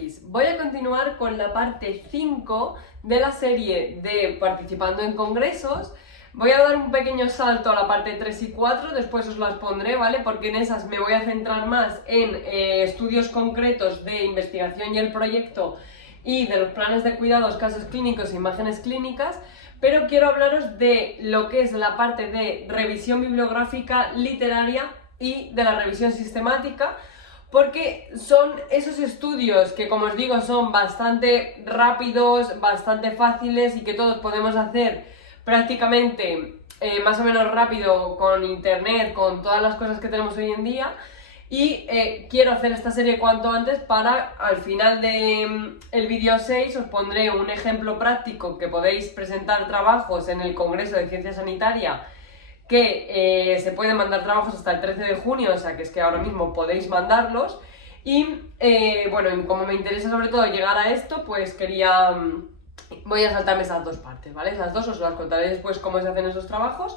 compis, voy a continuar con la parte 5 de la serie de participando en congresos. Voy a dar un pequeño salto a la parte 3 y 4, después os las pondré, ¿vale? Porque en esas me voy a centrar más en estudios concretos de investigación y el proyecto y de los planes de cuidados, casos clínicos e imágenes clínicas, pero quiero hablaros de lo que es la parte de revisión bibliográfica literaria y de la revisión sistemática, porque son esos estudios que, como os digo, son bastante rápidos, bastante fáciles y que todos podemos hacer prácticamente más o menos rápido con internet, con todas las cosas que tenemos hoy en día. Y quiero hacer esta serie cuanto antes para, al final del vídeo 6, os pondré un ejemplo práctico que podéis presentar trabajos en el Congreso de Ciencia Sanitaria, que se pueden mandar trabajos hasta el 13 de junio, o sea que es que ahora mismo podéis mandarlos. Y bueno, y como me interesa sobre todo llegar a esto, pues voy a saltarme esas dos partes, ¿vale? Esas dos os las contaré después cómo se hacen esos trabajos,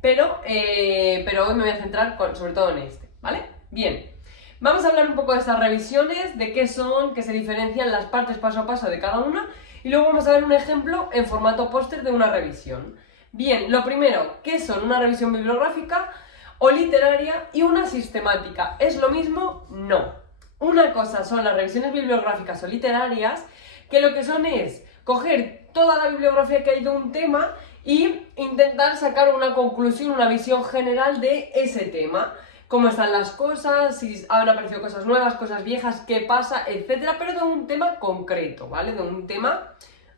pero hoy me voy a centrar sobre todo en este, ¿vale? Bien, vamos a hablar un poco de estas revisiones, de qué son, qué se diferencian las partes paso a paso de cada una, y luego vamos a ver un ejemplo en formato póster de una revisión. Bien, lo primero, ¿qué son una revisión bibliográfica o literaria y una sistemática? ¿Es lo mismo? No. Una cosa son las revisiones bibliográficas o literarias, que lo que son es coger toda la bibliografía que hay de un tema y intentar sacar una conclusión, una visión general de ese tema. Cómo están las cosas, si han aparecido cosas nuevas, cosas viejas, qué pasa, etcétera, pero de un tema concreto, ¿vale? De un tema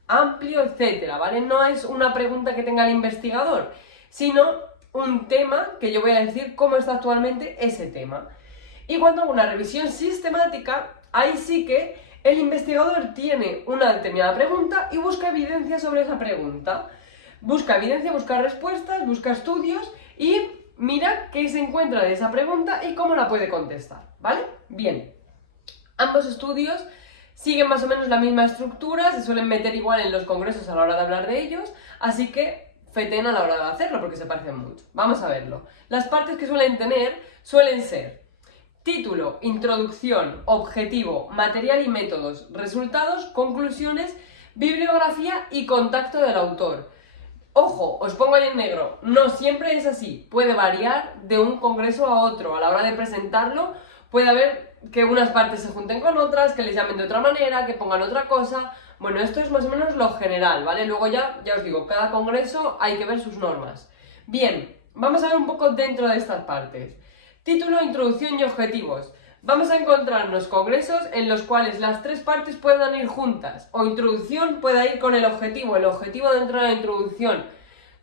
amplio, etcétera, ¿vale? No es una pregunta que tenga el investigador, sino un tema que yo voy a decir cómo está actualmente ese tema. Y cuando hago una revisión sistemática, ahí sí que el investigador tiene una determinada pregunta y busca evidencia sobre esa pregunta. Busca evidencia, busca respuestas, busca estudios y mira qué se encuentra de esa pregunta y cómo la puede contestar, ¿vale? Bien, ambos estudios siguen más o menos la misma estructura, se suelen meter igual en los congresos a la hora de hablar de ellos, así que feten a la hora de hacerlo porque se parecen mucho. Vamos a verlo. Las partes que suelen tener suelen ser título, introducción, objetivo, material y métodos, resultados, conclusiones, bibliografía y contacto del autor. Ojo, os pongo ahí en negro, no siempre es así, puede variar de un congreso a otro. A la hora de presentarlo puede haber que unas partes se junten con otras, que les llamen de otra manera, que pongan otra cosa. Bueno, esto es más o menos lo general, ¿vale? Luego ya os digo, cada congreso hay que ver sus normas. Bien, vamos a ver un poco dentro de estas partes. Título, introducción y objetivos. Vamos a encontrarnos congresos en los cuales las tres partes puedan ir juntas, o introducción pueda ir con el objetivo dentro de la introducción.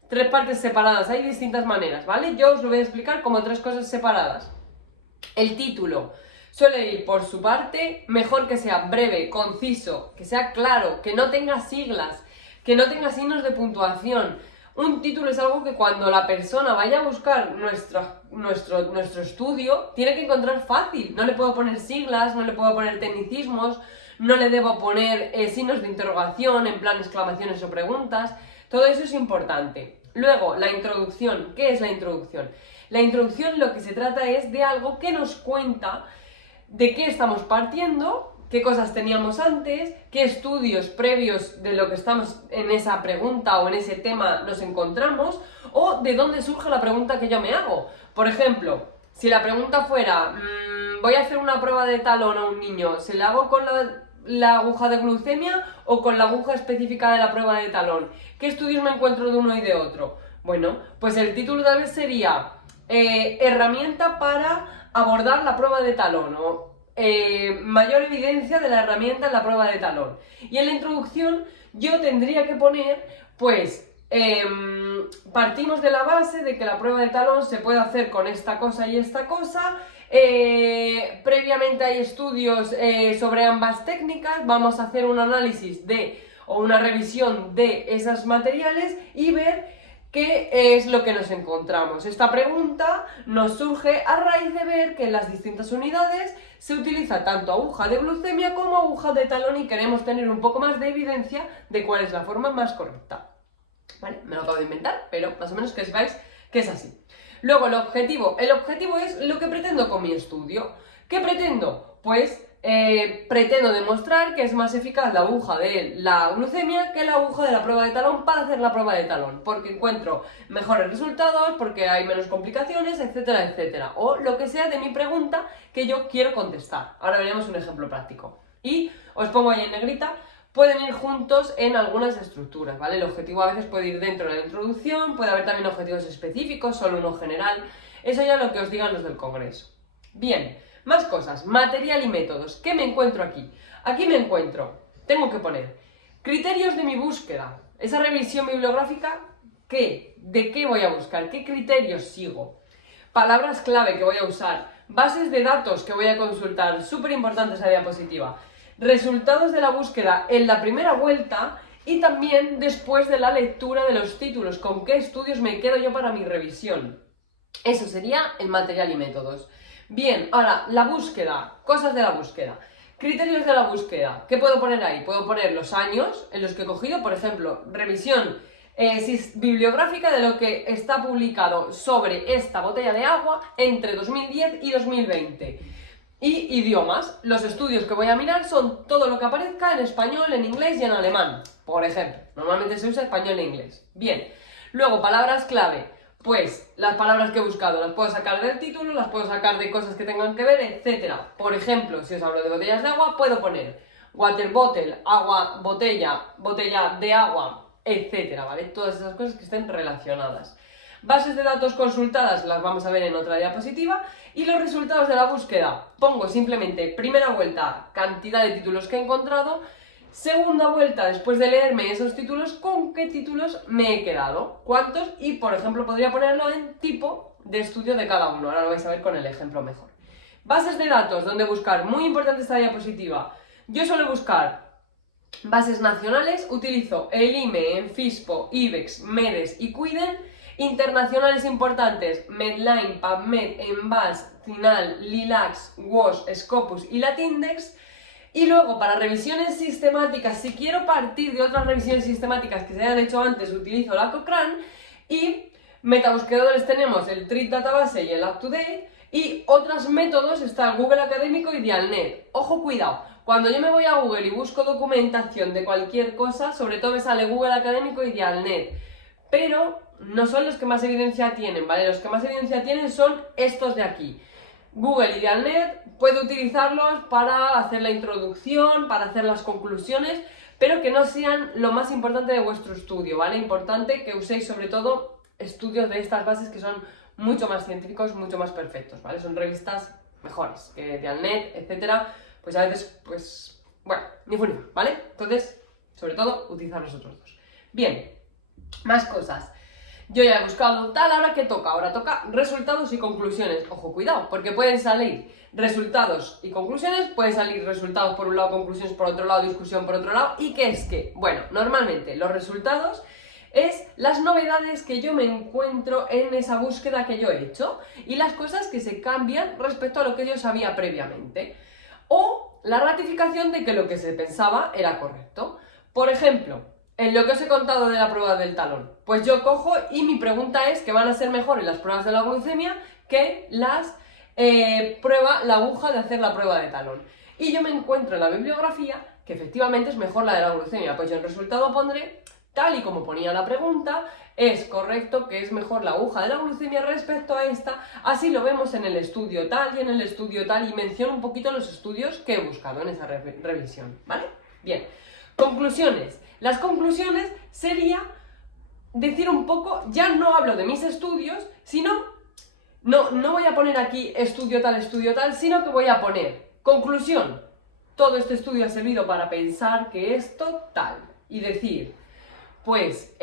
Tres partes separadas, hay distintas maneras, ¿vale? Yo os lo voy a explicar como tres cosas separadas. El título suele ir por su parte, mejor que sea breve, conciso, que sea claro, que no tenga siglas, que no tenga signos de puntuación. Un título es algo que cuando la persona vaya a buscar nuestro estudio, tiene que encontrar fácil. No le puedo poner siglas, no le puedo poner tecnicismos, no le debo poner signos de interrogación, en plan exclamaciones o preguntas. Todo eso es importante. Luego, la introducción. ¿Qué es la introducción? La introducción lo que se trata es de algo que nos cuenta de qué estamos partiendo, qué cosas teníamos antes, qué estudios previos de lo que estamos en esa pregunta o en ese tema nos encontramos, o de dónde surge la pregunta que yo me hago. Por ejemplo, si la pregunta fuera, voy a hacer una prueba de talón a un niño, ¿se la hago con la aguja de glucemia o con la aguja específica de la prueba de talón? ¿Qué estudios me encuentro de uno y de otro? Bueno, pues el título tal vez sería herramienta para abordar la prueba de talón, o mayor evidencia de la herramienta en la prueba de talón. Y en la introducción yo tendría que poner, pues, partimos de la base de que la prueba de talón se puede hacer con esta cosa y esta cosa, previamente hay estudios sobre ambas técnicas, vamos a hacer un análisis o una revisión de esos materiales y ver ¿qué es lo que nos encontramos? Esta pregunta nos surge a raíz de ver que en las distintas unidades se utiliza tanto aguja de glucemia como aguja de talón y queremos tener un poco más de evidencia de cuál es la forma más correcta. ¿Vale? Me lo acabo de inventar, pero más o menos que sepáis que es así. Luego el objetivo. El objetivo es lo que pretendo con mi estudio. ¿Qué pretendo? Pues pretendo demostrar que es más eficaz la aguja de la glucemia que la aguja de la prueba de talón para hacer la prueba de talón, porque encuentro mejores resultados, porque hay menos complicaciones, etcétera, etcétera, o lo que sea de mi pregunta que yo quiero contestar. Ahora veremos un ejemplo práctico. Y os pongo ahí en negrita, pueden ir juntos en algunas estructuras, ¿vale? El objetivo a veces puede ir dentro de la introducción, puede haber también objetivos específicos, solo uno general, eso ya lo que os digan los del congreso. Bien. Más cosas, material y métodos. ¿Qué me encuentro aquí? Aquí me encuentro, tengo que poner criterios de mi búsqueda. Esa revisión bibliográfica, ¿qué? ¿De qué voy a buscar? ¿Qué criterios sigo? Palabras clave que voy a usar. Bases de datos que voy a consultar. Súper importante esa diapositiva. Resultados de la búsqueda en la primera vuelta y también después de la lectura de los títulos. ¿Con qué estudios me quedo yo para mi revisión? Eso sería el material y métodos. Bien, ahora, la búsqueda, cosas de la búsqueda, criterios de la búsqueda, ¿qué puedo poner ahí? Puedo poner los años en los que he cogido, por ejemplo, revisión bibliográfica de lo que está publicado sobre esta botella de agua entre 2010 y 2020. Y idiomas, los estudios que voy a mirar son todo lo que aparezca en español, en inglés y en alemán, por ejemplo. Normalmente se usa español e inglés. Bien, luego palabras clave. Pues las palabras que he buscado las puedo sacar del título, las puedo sacar de cosas que tengan que ver, etc. Por ejemplo, si os hablo de botellas de agua, puedo poner water bottle, agua, botella, botella de agua, etc. ¿Vale? Todas esas cosas que estén relacionadas. Bases de datos consultadas las vamos a ver en otra diapositiva. Y los resultados de la búsqueda. Pongo simplemente primera vuelta, cantidad de títulos que he encontrado. Segunda vuelta, después de leerme esos títulos, ¿con qué títulos me he quedado? ¿Cuántos? Y, por ejemplo, podría ponerlo en tipo de estudio de cada uno. Ahora lo vais a ver con el ejemplo mejor. Bases de datos, donde buscar. Muy importante esta diapositiva. Yo suelo buscar bases nacionales. Utilizo el IME, Enfispo, IBEX, MEDES y Cuiden. Internacionales importantes, Medline, PubMed, Embase, CINAHL, LILACS, WOS, Scopus y Latindex. Y luego, para revisiones sistemáticas, si quiero partir de otras revisiones sistemáticas que se hayan hecho antes, utilizo la Cochrane. Y metabusquedores tenemos el Treat Database y el UpToDate. Y otros métodos está el Google Académico y Dialnet. Ojo, cuidado, cuando yo me voy a Google y busco documentación de cualquier cosa, sobre todo me sale Google Académico y Dialnet. Pero no son los que más evidencia tienen, ¿vale? Los que más evidencia tienen son estos de aquí. Google y Dialnet, puedo utilizarlos para hacer la introducción, para hacer las conclusiones, pero que no sean lo más importante de vuestro estudio, ¿vale? Importante que uséis sobre todo estudios de estas bases que son mucho más científicos, mucho más perfectos, ¿vale? Son revistas mejores que Dialnet, etcétera, pues a veces, pues, bueno, ni fu ni fa, ¿vale? Entonces, sobre todo, utilizar los otros dos. Bien, más cosas. Yo ya he buscado tal, ahora ¿qué toca? Ahora toca resultados y conclusiones. Ojo, cuidado, porque pueden salir resultados y conclusiones, pueden salir resultados por un lado, conclusiones por otro lado, discusión por otro lado. ¿Y qué es qué? Bueno, normalmente los resultados es las novedades que yo me encuentro en esa búsqueda que yo he hecho y las cosas que se cambian respecto a lo que yo sabía previamente. O la ratificación de que lo que se pensaba era correcto. Por ejemplo, en lo que os he contado de la prueba del talón, pues yo cojo y mi pregunta es que van a ser mejores las pruebas de la glucemia que las la aguja de hacer la prueba de talón. Y yo me encuentro en la bibliografía que efectivamente es mejor la de la glucemia, pues yo en resultado pondré, tal y como ponía la pregunta, es correcto que es mejor la aguja de la glucemia respecto a esta, así lo vemos en el estudio tal y en el estudio tal, y menciono un poquito los estudios que he buscado en esa revisión, ¿vale? Bien, conclusiones. Las conclusiones sería decir un poco, ya no hablo de mis estudios, sino, no voy a poner aquí estudio tal, sino que voy a poner conclusión. Todo este estudio ha servido para pensar que esto tal. Y decir, pues,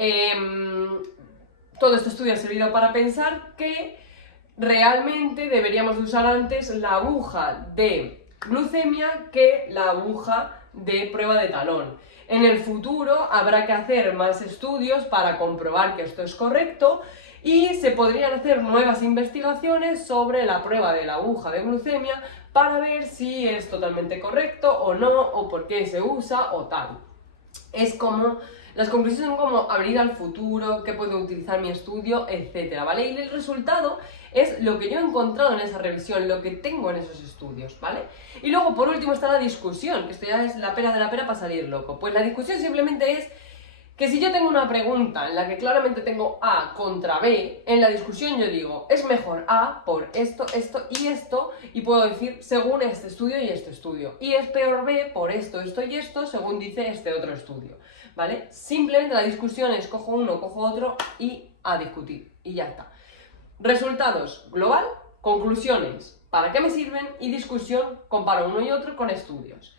todo este estudio ha servido para pensar que realmente deberíamos de usar antes la aguja de glucemia que la aguja de prueba de talón. En el futuro habrá que hacer más estudios para comprobar que esto es correcto y se podrían hacer nuevas investigaciones sobre la prueba de la aguja de glucemia para ver si es totalmente correcto o no, o por qué se usa o tal. Es como Las conclusiones son como abrir al futuro, qué puedo utilizar mi estudio, etcétera, ¿vale? Y el resultado es lo que yo he encontrado en esa revisión, lo que tengo en esos estudios, ¿vale? Y luego, por último, está la discusión, que esto ya es la pera de la pera para salir loco. Pues la discusión simplemente es que si yo tengo una pregunta en la que claramente tengo A contra B, en la discusión yo digo, es mejor A por esto, esto y esto, y puedo decir según este estudio y este estudio. Y es peor B por esto, esto y esto, según dice este otro estudio, ¿vale? Simplemente la discusión es cojo uno, cojo otro y a discutir, y ya está. Resultados global, conclusiones, ¿para qué me sirven? Y discusión, comparo uno y otro con estudios.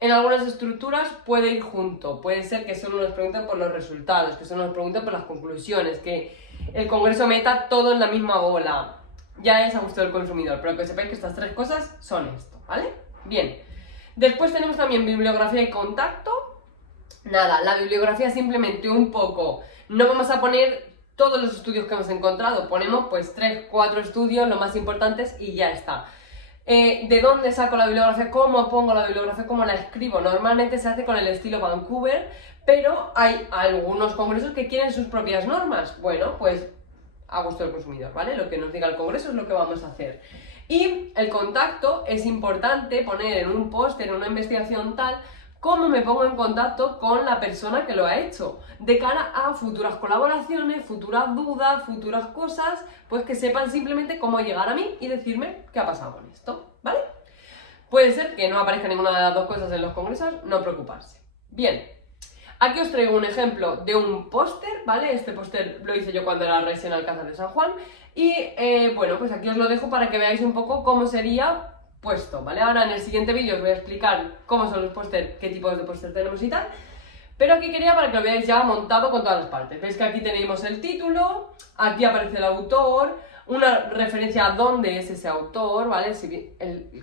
En algunas estructuras puede ir junto, puede ser que solo nos pregunten por los resultados, que solo nos pregunten por las conclusiones, que el congreso meta todo en la misma bola. Ya es a gusto del consumidor, pero que sepáis que estas tres cosas son esto, ¿vale? Bien. Después tenemos también bibliografía y contacto. Nada, la bibliografía simplemente un poco. No vamos a poner todos los estudios que hemos encontrado, ponemos pues 3, 4 estudios, los más importantes y ya está. ¿De dónde saco la bibliografía? ¿Cómo pongo la bibliografía? ¿Cómo la escribo? Normalmente se hace con el estilo Vancouver, pero hay algunos congresos que quieren sus propias normas. Bueno, pues a gusto del consumidor, ¿vale? Lo que nos diga el congreso es lo que vamos a hacer. Y el contacto es importante poner en un póster, en una investigación tal, cómo me pongo en contacto con la persona que lo ha hecho, de cara a futuras colaboraciones, futuras dudas, futuras cosas, pues que sepan simplemente cómo llegar a mí y decirme qué ha pasado con esto, ¿vale? Puede ser que no aparezca ninguna de las dos cosas en los congresos, no preocuparse. Bien, aquí os traigo un ejemplo de un póster, ¿vale? Este póster lo hice yo cuando era recién Alcázar de San Juan y bueno, pues aquí os lo dejo para que veáis un poco cómo sería puesto, ¿vale? Ahora en el siguiente vídeo os voy a explicar cómo son los póster, qué tipos de póster tenemos y tal, pero aquí quería para que lo veáis ya montado con todas las partes. Veis que aquí tenemos el título, aquí aparece el autor, una referencia a dónde es ese autor, ¿vale?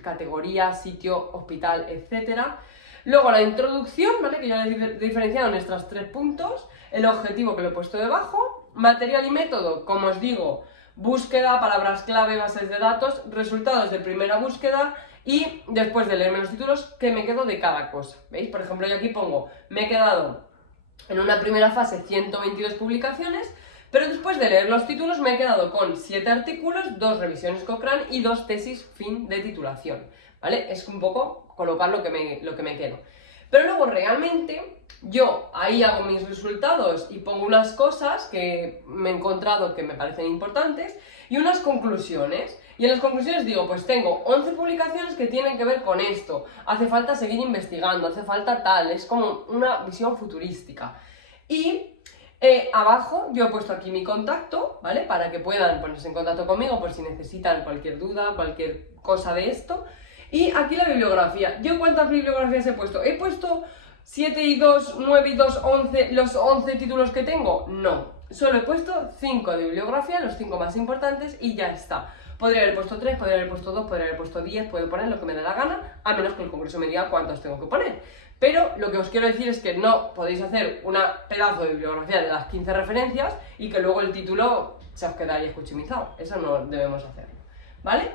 Categoría, sitio, hospital, etcétera. Luego la introducción, ¿vale? Que yo le he diferenciado en estos 3 puntos, el objetivo que lo he puesto debajo, material y método, como os digo, búsqueda, palabras clave, bases de datos, resultados de primera búsqueda y después de leerme los títulos, ¿qué me quedo de cada cosa? ¿Veis? Por ejemplo, yo aquí pongo, me he quedado en una primera fase 122 publicaciones, pero después de leer los títulos me he quedado con 7 artículos, 2 revisiones Cochrane y 2 tesis fin de titulación, ¿vale? Es un poco colocar lo que me quedo. Pero luego realmente yo ahí hago mis resultados y pongo unas cosas que me he encontrado que me parecen importantes y unas conclusiones. Y en las conclusiones digo, pues tengo 11 publicaciones que tienen que ver con esto, hace falta seguir investigando, hace falta tal, es como una visión futurística. Y abajo yo he puesto aquí mi contacto, ¿vale? Para que puedan ponerse en contacto conmigo por si necesitan cualquier duda, cualquier cosa de esto. Y aquí la bibliografía. ¿Yo cuántas bibliografías he puesto? ¿He puesto 7 y 2, 9 y 2, 11, los 11 títulos que tengo? No. Solo he puesto 5 de bibliografía, los 5 más importantes y ya está. Podría haber puesto 3, podría haber puesto 2, podría haber puesto 10, puedo poner lo que me dé la gana, a menos que el congreso me diga cuántos tengo que poner. Pero lo que os quiero decir es que no podéis hacer una pedazo de bibliografía de las 15 referencias y que luego el título se os queda ahí escuchimizado. Eso no debemos hacerlo, ¿vale?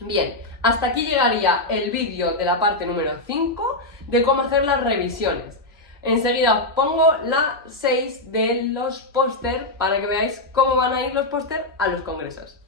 Bien, hasta aquí llegaría el vídeo de la parte número 5 de cómo hacer las revisiones. Enseguida os pongo la 6 de los póster para que veáis cómo van a ir los póster a los congresos.